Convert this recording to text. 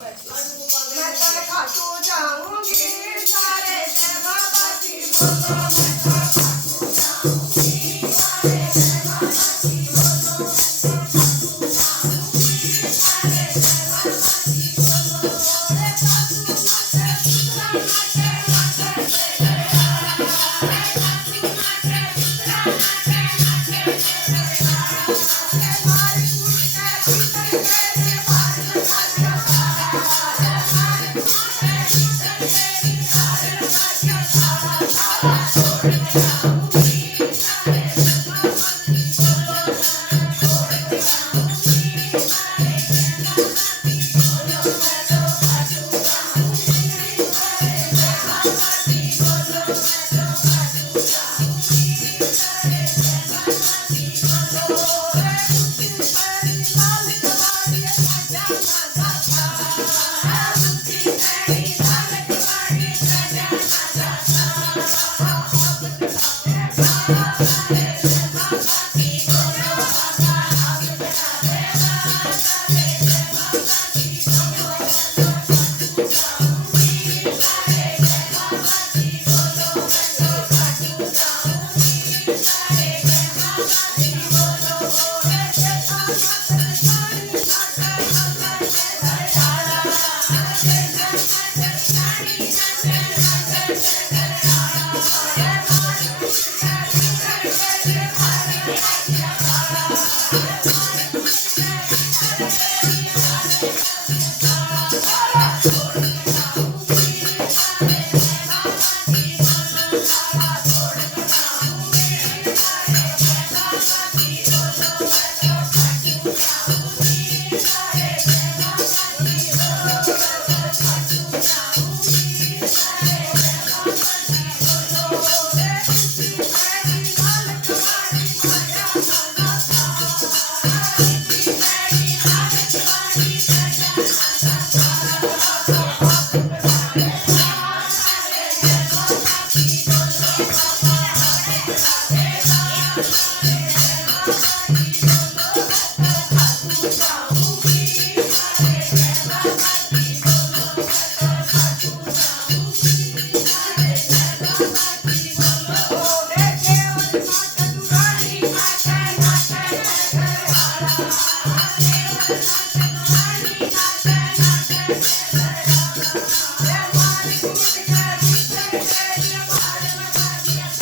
मैं तेरे खाटू जाऊंगी सारे से बाबा जी बोलो मैं तेरे खाटू जाऊंगी सारे से बाबा जी बोलो मैं तेरे खाटू जाऊंगी सारे से बाबा जी बोलो रे खाटू नाचे सुतरा नाचे नाचे रे रे खाटू नाचे सुतरा नाचे नाचे रे रे मारी मुझे भीतर तेरे बाहर नाचे